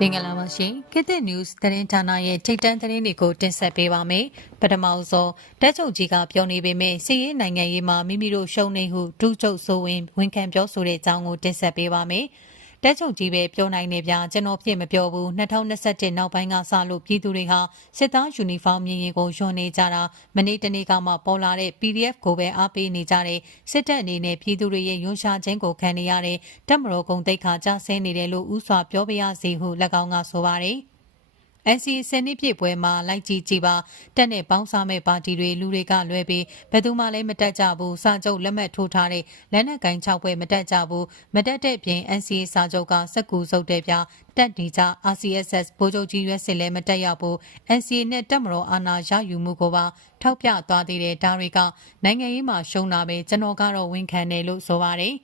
မင်္ဂလာပါရှင်ခေတ်သစ် news သတင်းဌာနရဲ့ထိတ်တန့်သတင်းတွေကိုတင်ဆက်ပေးပါမယ်ပထမဆုံးတက်ချုပ်ကြီးကပြောနေပေမဲ့စီးရေးနိုင်ငံရေးမှာမိမိတို့ရှုံးနေဟုဒုချုပ်ဆိုဝင်ဝန်ခံပြောဆိုတဲ့အကြောင်းကိုတင်ဆက်ပေးပါမယ် တက်ချုပ်ကြီးပဲပြောနိုင်နေပြကျွန်တော်ဖြစ်မပြောဘူး2021နောက်ပိုင်းကစလို့ပြည်သူတွေဟာစစ်သားယူနီဖောင်းမြင်ရင်ကိုယွန်နေကြတာမနေ့တနေ့ကမှပေါ်လာတဲ့ PDF ကိုပဲအားပေးနေကြတယ်စစ်တပ်အနေနဲ့ပြည်သူတွေရဲ့ယွန်ရှာခြင်းကိုခံနေရတဲ့တက်မတော်ကုံတိတ်ခါကြဆင်းနေတယ်လို့ဥစွာပြောပြရစီဟု၎င်းကဆိုပါတယ် NCA စနစ်ပြည့်ပွဲမှာလိုက်ကြည့်ကြည့်ပါတက်နဲ့ပေါင်းစားမဲ့ပါတီတွေလူတွေကလွဲပြီးဘယ်သူမှလည်းမတက်ကြဘူးစာချုပ်လက်မှတ်ထိုးထားတဲ့လက်နက်ကင်6ပွဲမတက်ကြဘူးမတက်တဲ့ပြင် NCA စာချုပ်ကစက်ကူစုပ်တဲ့ပြတက်နေကြ RCSS ဗိုလ်ချုပ်ကြီးရွက်စစ်လည်းမတက်ရဘူး NCA နဲ့တက်မတော်အာဏာရယူမှုကိုပါထောက်ပြသွားသေးတဲ့ဒါတွေကနိုင်ငံရေးမှာရှုံးတာပဲကျွန်တော်ကတော့ဝန်ခံတယ်လို့ဆိုပါတယ်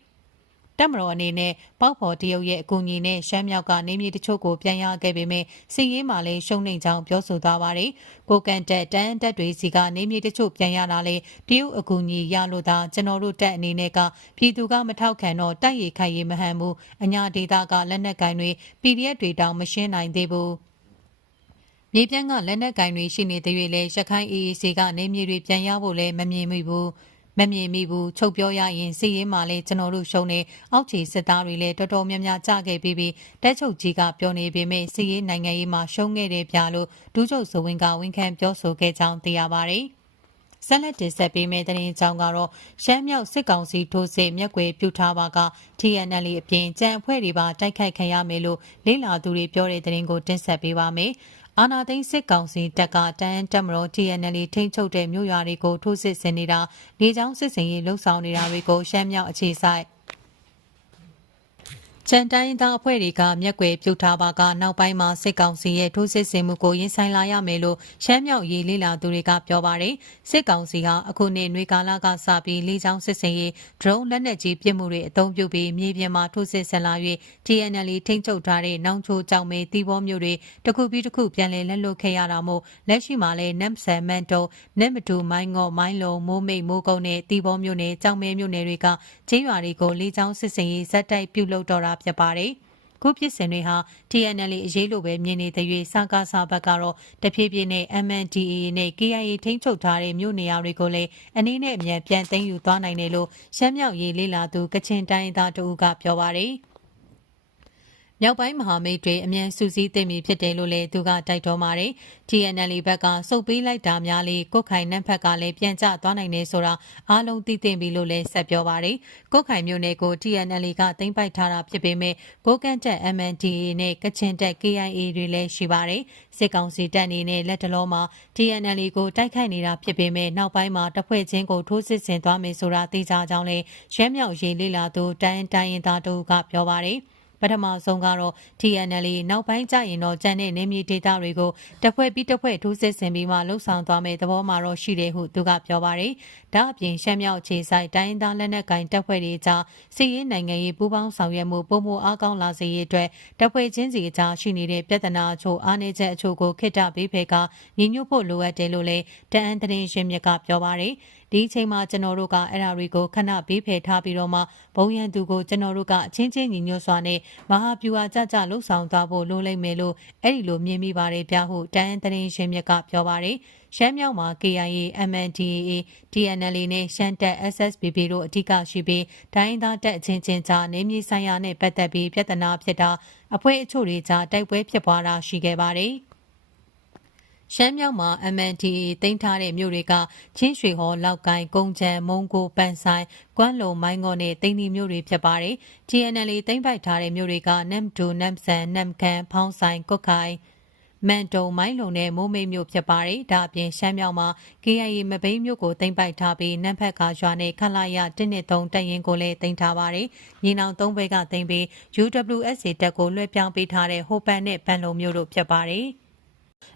တက်မတော်အနေနဲ့ပေါက်ဖော်တရုတ်ရဲ့အကူအညီနဲ့ရှမ်းမြောက်ကနေမြေတချို့ကိုပြန်ရခဲ့ပေမဲ့စီရေးမှာလည်းရှုံနေကြောင်းပြောဆိုသွားပါတယ်။ကိုကန်တက်တန်းတက်တွေစီကနေမြေတချို့ပြန်ရတာလေတရုတ်အကူအညီရလို့သာကျွန်တော်တို့တက်အနေနဲ့ကပြည်သူကမထောက်ခံတော့တိုက်ရိုက်ခိုက်ရေးမဟန်ဘူးအညာဒေတာကလက်နက်ကင်တွေ PDF တွေတောင်မရှင်းနိုင်သေးဘူး။မြေပြန့်ကလက်နက်ကင်တွေရှိနေတဲ့၍လည်းရခိုင် AEC ကနေမြေတွေပြန်ရဖို့လည်းမမြင်မိဘူး။ မမြင်မိဘူးချုပ်ပြောရရင်စီရင်မှလည်းကျွန်တော်တို့ရှုံးနေအောက်ခြေစစ်သားတွေလည်းတော်တော်များများကြခဲ့ပြီးပြီးတက်ချုပ်ကြီးကပြောနေပေမဲ့စီရင်နိုင်ငံရေးမှာရှုံးခဲ့တယ်ပြလို့ဒူးချုပ်စဝင်းကဝန်ခံပြောဆိုခဲ့ကြောင်းသိရပါတယ်ဆက်လက်တင်ဆက်ပေးမယ့်သတင်းကြောင်းကတော့ရှမ်းမြောက်စစ်ကောင်စီထိုးစစ်မြက်ွယ်ပြုထားပါက TNL အပြင်ကြံအဖွဲ့တွေပါတိုက်ခိုက်ခံရမယ်လို့လေ့လာသူတွေပြောတဲ့သတင်းကိုတင်ဆက်ပေးပါမယ်။ အာနာသိန်းစစ်ကောင်စီတပ်ကတန်းတက်မတော် TNL ထိန်းချုပ်တဲ့မြို့ရွာတွေကိုထိုးစစ်ဆင်နေတာလေကြောင်းစစ်စင်ရေးလှုပ်ဆောင်နေတာတွေကိုရှမ်းမြောက်အခြေစိုက် ချန်တိုင်းသားအဖွဲ့တွေကမျက်ွယ်ပြုတ်ထားပါကနောက်ပိုင်းမှာစစ်ကောင်စီရဲ့ထိုးစစ်ဆင်မှုကိုရင်ဆိုင်လာရမယ်လို့ရှမ်းမြောက်ရေးလေးလာသူတွေကပြောပါတယ်စစ်ကောင်စီဟာအခုနှစ်နွေကာလကစပြီးလေးချောင်းစစ်စင်ရေး drone လက်နက်ကြီးပစ်မှုတွေအသုံးပြုပြီးမြေပြင်မှာထိုးစစ်ဆင်လာ၍ TNL ထိန်းချုပ်ထားတဲ့နောင်ချိုကြောင်မဲတီဘောမျိုးတွေတခုပြီးတခုပြန်လည်လက်လွတ်ခဲ့ရတာမို့လက်ရှိမှာလည်းနမ်ဆန်မန်တုံနက်မတူမိုင်းငေါမိုင်းလုံမိုးမိတ်မိုးကုန်းနဲ့တီဘောမျိုးနဲ့ကြောင်မဲမျိုးနယ်တွေကချင်းရွာတွေကိုလေးချောင်းစစ်စင်ရေးဇက်တိုက်ပြုတ်လုတော့တာဖြစ်ပါတယ်။ခုဖြစ်စဉ်တွေဟာ TNL အရေးလိုပဲမြင်နေတဲ့၍စကားစာဘက်ကတော့တဖြည်းဖြည်းနဲ့ MNDAA နဲ့ KIA ထိန်းချုပ်ထားတဲ့မြို့နေရာတွေကိုလည်းအနည်းနဲ့အမြန်ပြန်သိမ်းယူသွားနိုင်တယ်လို့ရှမ်းမြောက်ရေးလေးလာသူကချင်တိုင်းသားတို့ကပြောပါတယ်။ မြောက်ပိုင်းမဟာမိတ်တွေအမြန်စုစည်းသိမ့်မီဖြစ်တယ်လို့လည်းသူကတိုက်တွန်းပါတယ်။ TNL ဘက်ကစုပ်ပေးလိုက်တာများလေကုတ်ခိုင်နက်ဖက်ကလည်းပြန်ကျသွားနိုင်နေဆိုတာအားလုံးသိသိပြီလို့လည်းဆက်ပြောပါတယ်။ကုတ်ခိုင်မျိုးနယ်ကို TNL ကသိမ်းပိုက်ထားတာဖြစ်ပေမဲ့ကိုကန့်တက် MNDA နဲ့ကချင်တက် KIA တွေလည်းရှိပါတယ်။စစ်ကောင်စီတပ်အနေနဲ့လက်တလုံးမှာ TNL ကိုတိုက်ခိုက်နေတာဖြစ်ပေမဲ့နောက်ပိုင်းမှာတပ်ဖွဲ့ချင်းကိုထိုးစစ်ဆင်သွားမယ်ဆိုတာသိကြကြောင်းလည်းရဲမြောက်ရေးလေးလာသူတိုင်းတိုင်းရင်သားတို့ကပြောပါတယ်။ ပထမဆုံးကတော့ TNL နောက်ပိုင်းကျရင်တော့ကျန်တဲ့နေမြေဒေသတွေကိုတဖွဲ့ပြီးတဖွဲ့ထိုးစစ်ဆင်ပြီးမှလှုပ်ဆောင်သွားမယ်သဘောမှာတော့ရှိတယ်ဟုသူကပြောပါတယ်။ဒါအပြင်ရှမ်းမြောက်ခြေဆိုင်တိုင်းသားလက်နက်ကင်တပ်ဖွဲ့တွေကြားစီးရေးနိုင်ငံရေးပူးပေါင်းဆောင်ရွက်မှုပုံမှုအားကောင်းလာစေရေးအတွက်တပ်ဖွဲ့ချင်းစီကြားရှိနေတဲ့ပြဿနာအချို့အားနည်းချက်အချို့ကိုခိတ္တပေးဖယ်ကညီညွတ်ဖို့လိုအပ်တယ်လို့လည်းတအန်သတင်းရှင်မြတ်ကပြောပါတယ်။ ဒီအချိန်မှာကျွန်တော်တို့ကအဲ့ဒါတွေကိုခဏပေးဖယ်ထားပြီးတော့မှဘုံရန်သူကိုကျွန်တော်တို့ကအချင်းချင်းညီညွတ်စွာနဲ့မဟာပြူဟာကြကြလှုပ်ဆောင်သွားဖို့လိုလိမ့်မယ်လို့အဲ့ဒီလိုမြင်မိပါတယ်ပြဟုတန်းသတင်းရှင်မြတ်ကပြောပါတယ်ရှမ်းမြောက်မှာ KIA, MNDAA, TNL နဲ့ရှမ်းတပ် SSPP တို့အဓိကရှိပြီးဒိုင်းသားတပ်အချင်းချင်းကြားနေမြေဆိုင်ရာနဲ့ပတ်သက်ပြီးပြဿနာဖြစ်တာအဖွဲ့အချို့တွေကြားတိုက်ပွဲဖြစ်ပွားတာရှိခဲ့ပါတယ်။ ရှမ်းမြောက်မှာ MNDA တင်ထားတဲ့မြို့တွေကချင်းရွှေဟော်လောက်ကိုင်းကုန်းချံမုံကိုပန်ဆိုင်ကွမ်းလုံမိုင်းငေါနဲ့တိန်ဒီမြို့တွေဖြစ်ပါတယ်။ TNL တင်ပိုက်ထားတဲ့မြို့တွေကနမ်ဒူနမ်ဆန်နမ်ခန်ဖောင်းဆိုင်ကုတ်ခိုင်မန်တုံမိုင်းလုံနဲ့မိုးမိတ်မြို့ဖြစ်ပါတယ်။ဒါအပြင်ရှမ်းမြောက်မှာ KIA မဘိန်းမြို့ကိုတင်ပိုက်ထားပြီးနမ်ဖက်ကရွာနဲ့ခလာရ1နှစ်3တပ်ရင်ကိုလည်းတင်ထားပါတယ်။ညီနောင်၃ဘဲကတင်ပြီး UWSA တပ်ကိုလွှဲပြောင်းပေးထားတဲ့ဟိုပန်နဲ့ပန်လုံမြို့တို့ဖြစ်ပါတယ်။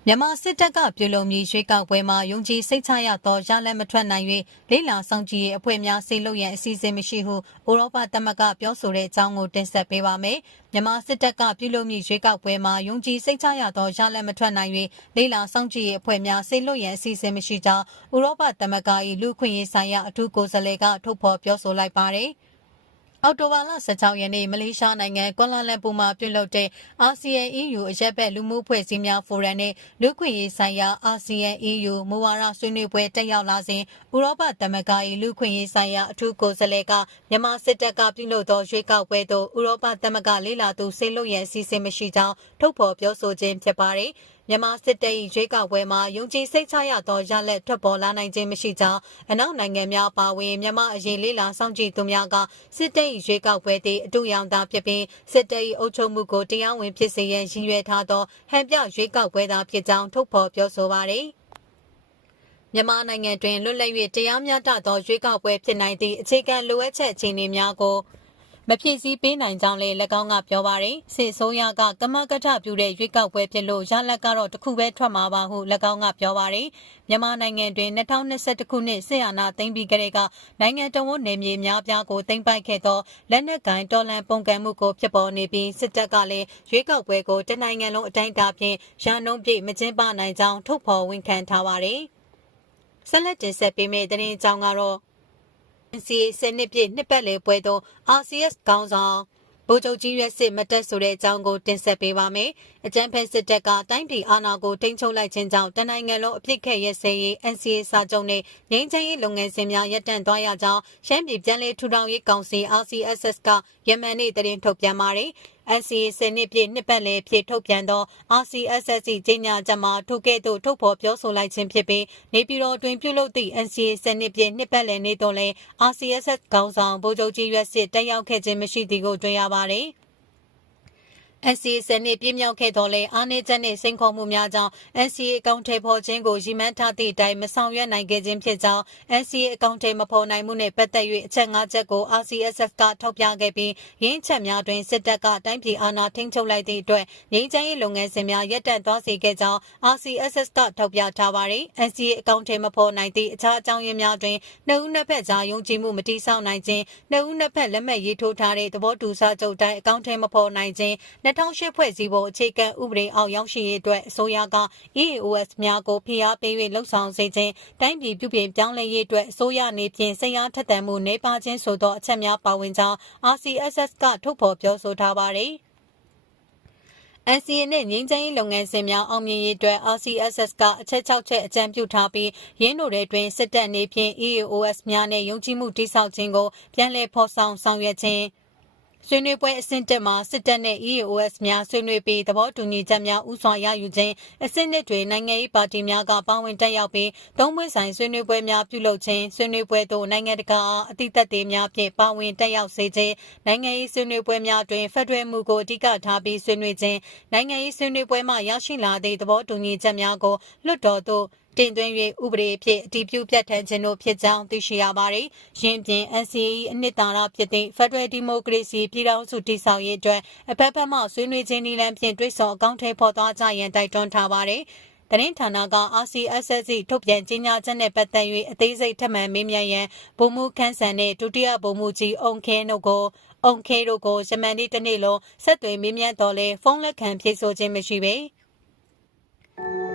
မြန်မာစစ်တပ်ကပြုလုပ်မည်ရွေးကောက်ပွဲမှာ ယုံကြည်စိတ်ချရသောရလဒ်မထွက်နိုင်၍လေးလာဆောင်ကြည့်ရေးအဖွဲ့များဆေးလို့ရန် အစီအစဉ်မရှိဟု ဥရောပသမဂ္ဂပြောဆိုတဲ့အကြောင်းကို တင်ဆက်ပေးပါမယ်။မြန်မာစစ်တပ်ကပြုလုပ်မည်ရွေးကောက်ပွဲမှာ ယုံကြည်စိတ်ချရသောရလဒ်မထွက်နိုင်၍လေးလာဆောင်ကြည့်ရေးအဖွဲ့များဆေးလို့ရန် အစီအစဉ်မရှိကြောင်း ဥရောပသမဂ္ဂ၏လူခွင့်ရေးဆိုင်ရာ အထူးကိုယ်စားလှယ်က ထုတ်ဖော်ပြောဆိုလိုက်ပါတယ်။ အောက်တိုဘာလ16ရက်နေ့မလေးရှားနိုင်ငံကွာလာလမ်ပူမှာပြုလုပ်တဲ့အာဆီယံ EU အရက်ဘက်လူမှုဖွဲ့စည်းများဖိုရမ်နဲ့လူ့ခွင့်ရေးဆိုင်ရာအာဆီယံ EU မူဝါဒဆွေးနွေးပွဲတက်ရောက်လာစဉ်ဥရောပသမဂ္ဂ၏လူ့ခွင့်ရေးဆိုင်ရာအထူးကိုယ်စားလှယ်ကမြန်မာစစ်တပ်ကပြုလုပ်သောရွေးကောက်ပွဲသို့ဥရောပသမဂ္ဂလေးလာသူဆေးလွတ်ရန်အစီအစဉ်မရှိကြောင်းထုတ်ဖော်ပြောဆိုခြင်းဖြစ်ပါတယ်။ မြန်မာစစ်တပ်၏ရွေးကောက်ပွဲမှာယုံကြည်စိတ်ချရသောရလဒ်ထွက်ပေါ်လာနိုင်ခြင်းမရှိကြောင်းအနောက်နိုင်ငံများပါဝင်မြန်မာအရေးလေးလာစောင့်ကြည့်သူများကစစ်တပ်၏ရွေးကောက်ပွဲသည်အတူရောင်သာဖြစ်ပြီးစစ်တပ်၏အုပ်ချုပ်မှုကိုတရားဝင်ဖြစ်စေရန်ရည်ရွယ်ထားသောဟန်ပြရွေးကောက်ပွဲသာဖြစ်ကြောင်းထုတ်ဖော်ပြောဆိုပါသည်မြန်မာနိုင်ငံတွင်လွတ်လပ်၍တရားမျှတသောရွေးကောက်ပွဲဖြစ်နိုင်သည့်အခြေခံလိုအပ်ချက်အခြေအနေများကို မဖြည့်ဆည်းပေးနိုင်ကြောင်းလည်း၎င်းကပြောပါရယ်စစ်ဆိုးရကကမကထပြုတဲ့ရွေးကောက်ပွဲဖြစ်လို့ရလဒ်ကတော့တစ်ခုပဲထွက်မှာပါဟု၎င်းကပြောပါရယ်မြန်မာနိုင်ငံတွင်2021ခုနှစ်စစ်အာဏာသိမ်းပြီးကတည်းကနိုင်ငံတော်ဝန်နေမြေများပြားကိုသိမ်းပိုက်ခဲ့သောလက်နက်ကိုင်တော်လှန်ပုန်ကန်မှုကိုဖြစ်ပေါ်နေပြီးစစ်တပ်ကလည်းရွေးကောက်ပွဲကိုတနိုင်ငံလုံးအတိုင်းအတာဖြင့်ရန်နှုံးပြည့်မကျင်းပနိုင်ကြောင်းထုတ်ဖော်ဝန်ခံထားပါရယ်ဆက်လက်တင်ဆက်ပေးမယ့်သတင်းကြောင်းကတော့ NCA စနစ်ပြည့်နှစ်ပတ်လည်ပွဲသို့ RCS ကောင်းဆောင်ဗိုလ်ချုပ်ကြီးရွက်စစ်မတက်ဆိုတဲ့အကြောင်းကိုတင်ဆက်ပေးပါမယ်။အကြံဖက်စစ်တပ်ကတိုင်းပြည်အာဏာကိုထိန်းချုပ်လိုက်ခြင်းကြောင့်တနိုင်ငံလုံးအပြစ်ခက်ရဲစဲရေး NCA စာချုပ်နဲ့ငြိမ်းချမ်းရေးလုပ်ငန်းစဉ်များရပ်တန့်သွားရကြောင်းရှမ်းပြည်ပြည်내ထူထောင်ရေးကောင်စီ RCSS ကယမန်နေ့တရင်ထုတ်ပြန်ပါတယ်။ NCA စနစ်ပြည့်နှစ်ပတ်လည်ဖြစ်ထုတ်ပြန်သော RCSS ကြီးညာချက်မှာထိုကဲ့သို့ထုတ်ဖော်ပြောဆိုလိုက်ခြင်းဖြစ်ပြီးနေပြည်တော်တွင်ပြုလုပ်သည့် NCA စနစ်ပြည့်နှစ်ပတ်လည်နေ့တွင်လည်း RCSS ခေါင်းဆောင်ဗိုလ်ချုပ်ကြီးရွက်စစ်တက်ရောက်ခဲ့ခြင်းမရှိသည်ကိုတွေ့ရပါတယ်။ NCA စနစ်ပြည့်မြောက်ခဲ့တော်လဲအားနည်းချက်နှင့်စိန်ခေါ်မှုများကြောင့် NCA အကောင့်ထဲပေါ်ခြင်းကိုရည်မှန်းထားသည့်အတိုင်းမဆောင်ရွက်နိုင်ခဲ့ခြင်းဖြစ်ကြောင်း NCA အကောင့်ထဲမပေါ်နိုင်မှုနှင့်ပတ်သက်၍အချက်၅ချက်ကို RCSF ကထောက်ပြခဲ့ပြီးရင်းချက်များတွင်စစ်တပ်ကတိုင်းပြည်အာဏာထိန်းချုပ်လိုက်သည့်အတွက်ငြိမ်းချမ်းရေးလုပ်ငန်းစဉ်များရပ်တန့်သွားစေခဲ့ကြောင်း RCSS ကထောက်ပြထားပါသည် NCA အကောင့်ထဲမပေါ်နိုင်သည့်အခြားအကြောင်းရင်းများတွင်နှစ်ဦးနှစ်ဖက်ကြားယုံကြည်မှုမတိဆောက်နိုင်ခြင်းနှစ်ဦးနှစ်ဖက်လက်မှတ်ရေးထိုးထားတဲ့သဘောတူစာချုပ်တိုင်းအကောင့်ထဲမပေါ်နိုင်ခြင်း2008ဖွဲ့စည်းပုံအခြေခံဥပဒေအောက်ရောက်ရှိရေးအတွက်အစိုးရက EAOS များကိုဖိအားပေး၍လှုံ့ဆော်စေခြင်းတိုင်းပြည်ပြုပြင်ပြောင်းလဲရေးအတွက်အစိုးရနေဖြင့်စိတ်အားထက်သန်မှုနေပါခြင်းဆိုသောအချက်များပါဝင်ကြောင်း RCSS ကထုတ်ဖော်ပြောဆိုထားပါသည် NCA နဲ့ငြိမ်းချမ်းရေးလုပ်ငန်းစဉ်များအောင်မြင်ရေးအတွက် RCSS ကအချက်6ချက်အကြံပြုထားပြီးရင်းတို့တဲ့တွင်စစ်တပ်နေဖြင့် EAOS များနဲ့ယုံကြည်မှုတိစောက်ခြင်းကိုပြန်လည်ဖော်ဆောင်ဆောင်ရွက်ခြင်း ဆွေးနွေးပွဲအဆင့်တက်မှာစစ်တပ်နဲ့ EAOS များဆွေးနွေးပြီးသဘောတူညီချက်များဥစွာရယူခြင်းအဆင့်နှစ်တွေနိုင်ငံရေးပါတီများကပါဝင်တက်ရောက်ပြီးသုံးပွင့်ဆိုင်ဆွေးနွေးပွဲများပြုလုပ်ခြင်းဆွေးနွေးပွဲသို့နိုင်ငံတကာအားအတိတ်တွေများဖြင့်ပါဝင်တက်ရောက်စေခြင်းနိုင်ငံရေးဆွေးနွေးပွဲများတွင်ဖက်ဒရယ်မှုကိုအဓိကထားပြီးဆွေးနွေးခြင်းနိုင်ငံရေးဆွေးနွေးပွဲမှရရှိလာသည့်သဘောတူညီချက်များကိုလွှတ်တော်သို့ တင်သွင်း၍ဥပဒေအဖြစ်အတည်ပြုပြဋ္ဌာန်းခြင်းတို့ဖြစ်ကြောင်းသိရှိရပါသည်။ရင်းပြင် NCAE အနှစ်သာရဖြစ်သည့် Federal Democracy ပြည်ထောင်စုတည်ဆောက်ရေးအတွက်အဖက်ဖက်မှဆွေးနွေးခြင်းနည်းလမ်းဖြင့်တွဲဆော်အကောင့်ထဲပေါ်သွားကြရန်တိုက်တွန်းထားပါသည်။တရင်ဌာနက RCSS ထုတ်ပြန်ကြေညာချက်နဲ့ပတ်သက်၍အသေးစိတ်ထပ်မံမေးမြန်းရန်ဗိုလ်မှူးခန်းဆန်နှင့်ဒုတိယဗိုလ်မှူးကြီးအုံခဲတို့ကိုအုံခဲတို့ကိုယမန်နေ့တနေ့လုံးဆက်သွယ်မေးမြန်းတော်လဲဖုန်းလက်ခံဖြေဆိုခြင်းမရှိပေ။